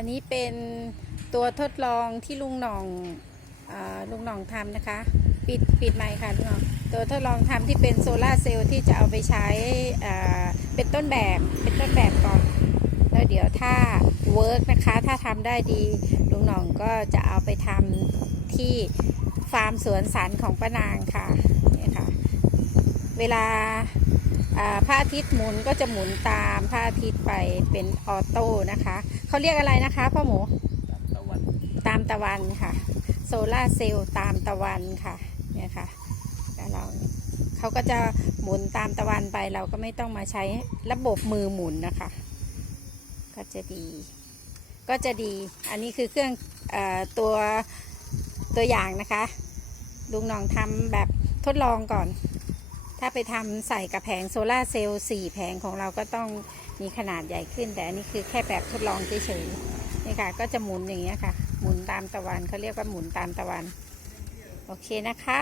อันนี้เป็นตัวทดลองที่ลุงหน่องอลุงหน่องทำนะคะ ปิดปิดไมค์ค่ะลุงหน่องตัวทดลองทำที่เป็นโซลาเซลล์ที่จะเอาไปใช้เป็นต้นแบบเป็นต้นแบบก่อนแล้วเดี๋ยวถ้าเวิร์กนะคะ ถ้าทำได้ดีลุงหน่องก็จะเอาไปทำที่ฟาร์มสวนสันของป้านางค่ะนี่ค่ะ เวลา พระอาทิตย์หมุนก็จะหมุนตามพระอาทิตย์ไปเป็นออโต้นะคะเขาเรียกอะไรนะคะพ่อหมูตะวันตามตะวันค่ะ โซลาร์เซลล์ตามตะวันค่ะเนี่ยค่ะแล้วเราเขาก็จะหมุนตามตะวันไปเราก็ไม่ต้องมาใช้ระบบมือหมุนนะคะ ก็จะดี ก็จะดี อันนี้คือเครื่องเออตัวตัวอย่างนะคะลุงหน้องทำแบบทดลองก่อน ถ้าไปทำใส่กับแผงโซลาเซลล์สี่แผงของเราก็ต้องมีขนาดใหญ่ขึ้น แต่อันนี้คือแค่แบบทดลองเฉยๆนี่ค่ะ ก็จะหมุนอย่างเงี้ยค่ะ หมุนตามตะวันเขาเรียกว่าหมุนตามตะวัน โอเคนะคะ